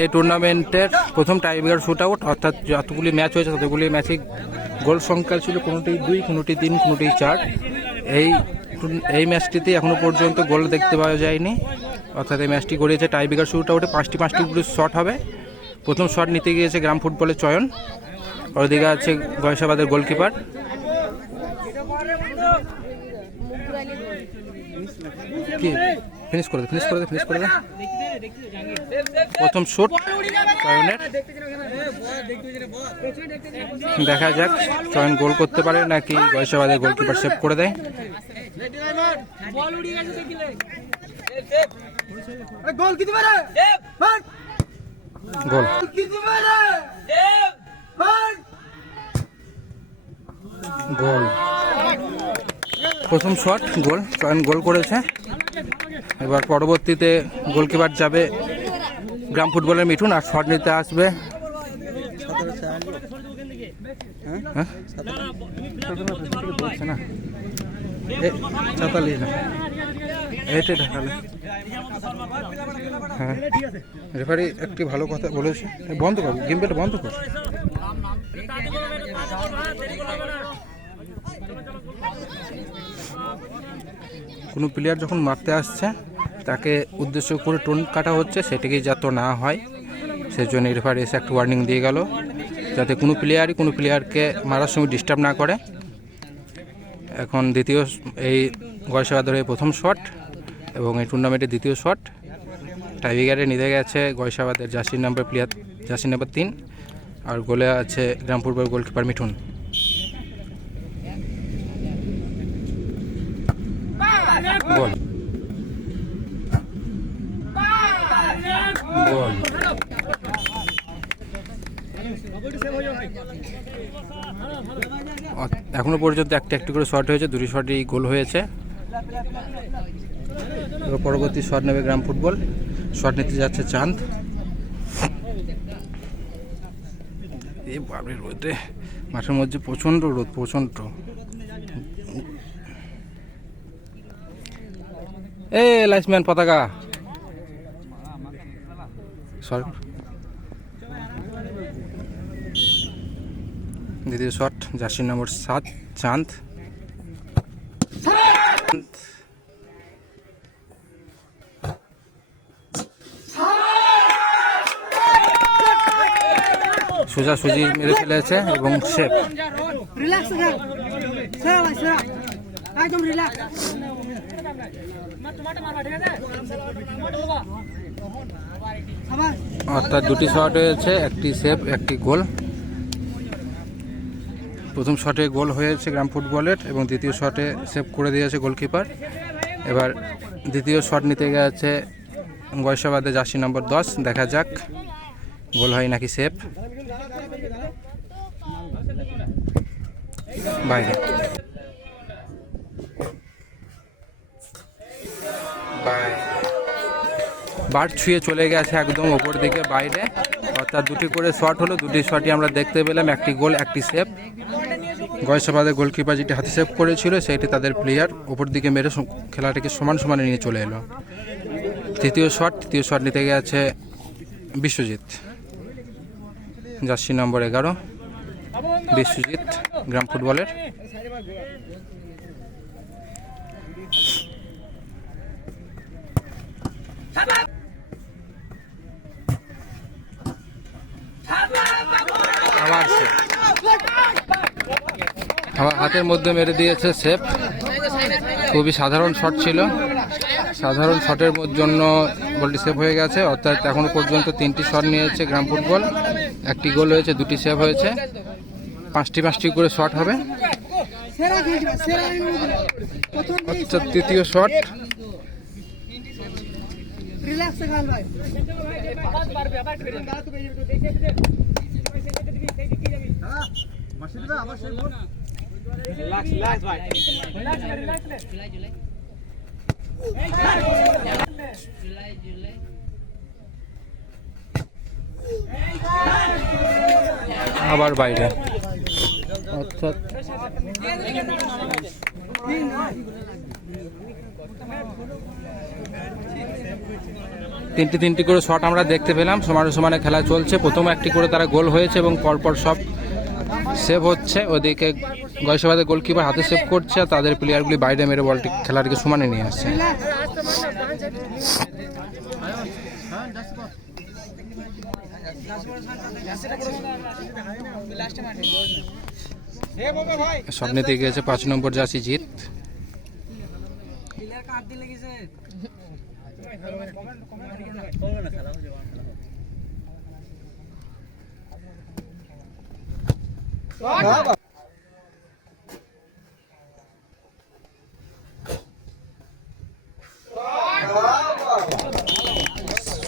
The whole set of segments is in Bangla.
এই টুর্নামেন্টের প্রথম টাইব্রেকার শুট আউট, অর্থাৎ যতগুলি ম্যাচ হয়েছে ততগুলি ম্যাচে গোল সংখ্যা ছিল কোনোটি 2, কোনোটি 3, কোনোটি 4। এই ম্যাচটিতে এখনও পর্যন্ত গোল দেখতে পাওয়া যায়নি, অর্থাৎ এই ম্যাচটি গড়িয়েছে টাইব্রেকার শুট আউটে। 5টি করে শট হবে। প্রথম শট নিতে গিয়েছে গ্রাম ফুটবলের চয়ন, ওদিকে আছে গয়সাবাদের গোলকিপার। কি ফিনিশ করে দে। প্রথম শট চয়নের, দেখা যাক চয়ন গোল করতে পারে নাকি গয়সাবাদের গোলকিপার সেভ করে দেয়। গোল, প্রথম শট গোল, চয়ন গোল করেছে। এবার পরবর্তীতে গোলকিপার যাবে গ্রাম ফুটবলের মিঠুন, আর শট নিতে আসবে হ্যাঁ। রেফারি একটি ভালো কথা বলেছে, বন্ধ কর গেম প্লেটা বন্ধ কর। কোনো প্লেয়ার যখন মারতে আসছে তাকে উদ্দেশ্য করে টোন কাটা হচ্ছে, সেটাকে যাতে না হয় সেজন্য রেফারি এসে একটা ওয়ার্নিং দিয়ে গেল, যাতে কোনো প্লেয়ারকে মারার সময় ডিস্টার্ব না করে। এখন এই গয়সাবাদের প্রথম শট এবং এই টুর্নামেন্টের দ্বিতীয় শট। টাইব্রেকারে নিতে গেছে গয়সাবাদের জার্সি নাম্বার 3, আর গোলে আছে গ্রাম ফুটবল গোলকিপার মিঠুন। গোল, এখনো পর্যন্ত একটি করে শট হয়েছে, 2টি শটই গোল হয়েছে। পরবর্তী শট নেবে গ্রাম ফুটবল, শট নিতে যাচ্ছে চাঁদ। এই বাপরে রোদে, মাঠের মধ্যে প্রচণ্ড রোদ, লাইসম্যান পতাকা দ্বিতীয় শট জার্সি নম্বর 7 চাঁদ। সোজাসুজি মেরে ফেলেছে এবং সেভ। অর্থাৎ 2টি শট হয়েছে, একটি সেভ, একটি গোল। প্রথম শটে গোল হয়েছে গ্রাম ফুটবলের এবং দ্বিতীয় শটে সেভ করে দিয়েছে গোলকিপার। এবার দ্বিতীয় শট নিতে গেছে গয়সাবাদের জার্সি নম্বর 10, দেখা যাক গোল হয় নাকি সেভ। বাইরে, বার ছুঁয়ে চলে গেছে একদম ওপর দিকে বাইরে, অর্থাৎ 2টি করে শট হলো, 2টি শটই আমরা দেখতে পেলাম, একটি গোল একটি সেভ। গয়সাবাদের গোলকিপার যেটি হাতে সেভ করেছিল সেটি তাদের প্লেয়ার ওপর দিকে মেরে খেলাটাকে সমানে নিয়ে চলে এলো। তৃতীয় শট নিতে গেছে বিশ্বজিৎ, জার্সি নম্বর 11 বিশ্বজিৎ গ্রাম ফুটবলের। আমার হাতের মধ্যে মেরে দিয়েছে সেভ। খুবই সাধারণ শট ছিল, সাধারণ শটের জন্য বলটি সেভ হয়ে গেছে। অর্থাৎ এখনো পর্যন্ত 3টি শট নিয়েছে গ্রাম ফুটবল, একটি গোল হয়েছে, 2টি সেভ হয়েছে। 5টি করে শট হবে। অর্থাৎ তৃতীয় শট, আবার বাইরে, অর্থাৎ তিনটি করে শট আমরা দেখতে পেলাম। সমানে সমানে খেলা চলছে। প্রথম একটি করে তারা গোল হয়েছে এবং পরপর সব সেভ হচ্ছে। ওদিকে গয়সাবাদের গোলকিপার হাতে সেভ করছে আর তাদের প্লেয়ারগুলি বাইরে মেরে বলটি খেলাটিকে সমানে নিয়ে আসছে। শট নিতে গিয়েছে 5 নম্বর জার্সি জিত।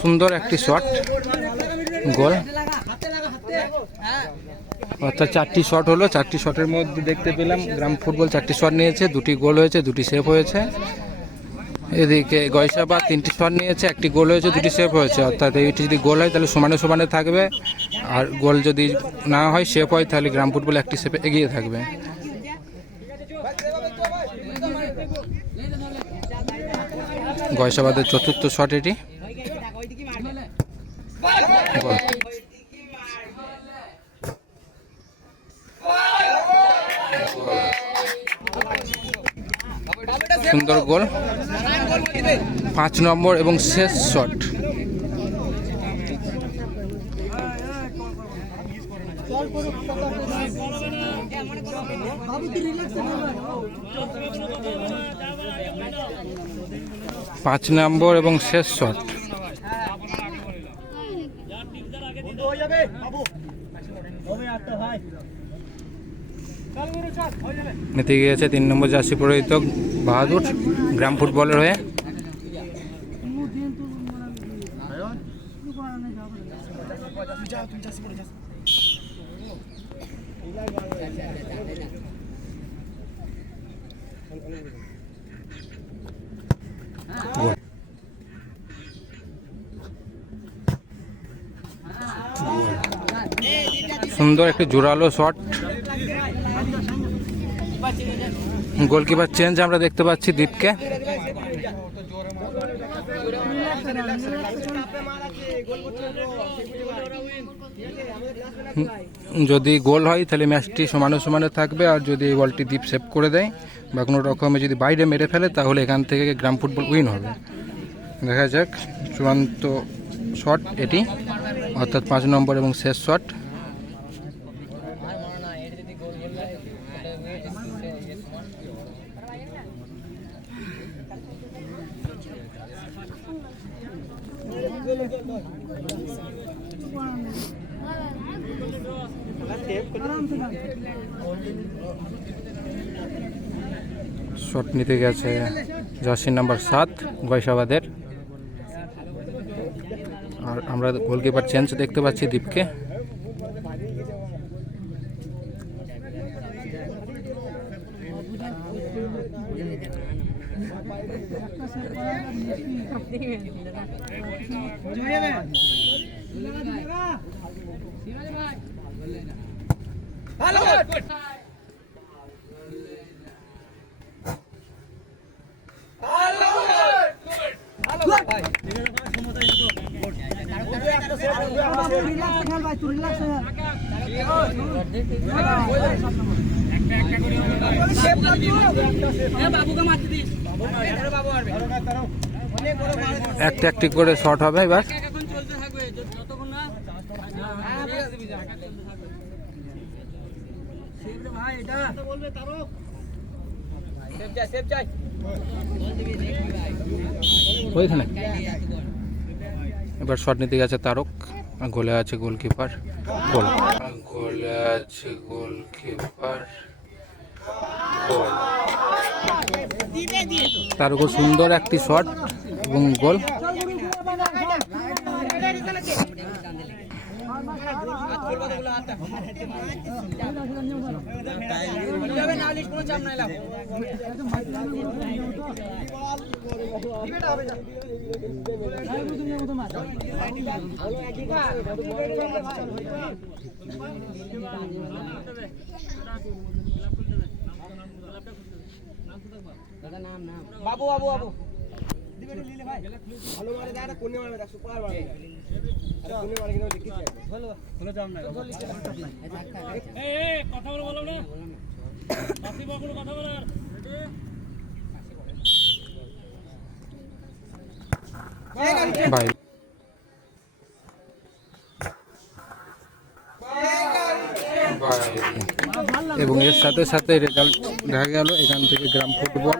সুন্দর একটি শট, গোল। অর্থাৎ 4টি শট হলো। 4টি শটের মধ্যে দেখতে পেলাম গ্রাম ফুটবল 4টি শট নিয়েছে, 2টি গোল হয়েছে, 2টি সেভ হয়েছে। এদিকে গয়সাবাদ 3টি শট নিয়েছে, 1টি গোল হয়েছে, 2টি সেভ হয়েছে। অর্থাৎ এইটি যদি গোল হয় তাহলে সমানে সমানে থাকবে, আর গোল যদি না হয় সেভ হয় তাহলে গ্রাম ফুটবল 1টি সেভে এগিয়ে থাকবে। গয়সাবাদের 4র্থ শট এটি, গোল। সুন্দর গোল, 5 নম্বর এবং শেষ শট। পাঁচ নম্বর এবং শেষ শট। নিতে গিয়েছে 3 নম্বর জার্সি পরিহিত বাহাদুর গ্রাম ফুটবলের হয়ে। সুন্দর একটি জোরালো শট। গোলকিপার চেঞ্জ আমরা দেখতে পাচ্ছি দীপকে। যদি গোল হয় তাহলে ম্যাচটি সমানে সমানে থাকবে, আর যদি বলটি দীপ সেভ করে দেয় বা কোনো রকমে যদি বাইরে মেরে ফেলে তাহলে এখান থেকে গ্রাম ফুটবল উইন হবে। দেখা যাক চূড়ান্ত শট এটি, অর্থাৎ 5 নম্বর এবং শেষ শট। শট নিতে গেছে জার্সি নাম্বার 7 গয়সাবাদের। আর আমরা গোলকিপার চেঞ্জ দেখতে পাচ্ছি দীপকে। একটি করে শট হবে এবার। ওইখানে এবার শট নিতে গেছে তারক, গোলে আছে গোলকিপার, গোল। গোলে আছে গোলকিপার, গোল। তারকও সুন্দর একটি শট এবং গোল। বাবু বাবু বাবু ভাই এবং এর সাথে সাথে রেজাল্ট দেখা গেল এখান থেকে গ্রাম ফুটবল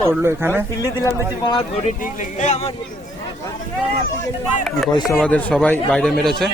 করলো এখানে গয়সাবাদের সবাই বাইরে মেরেছে।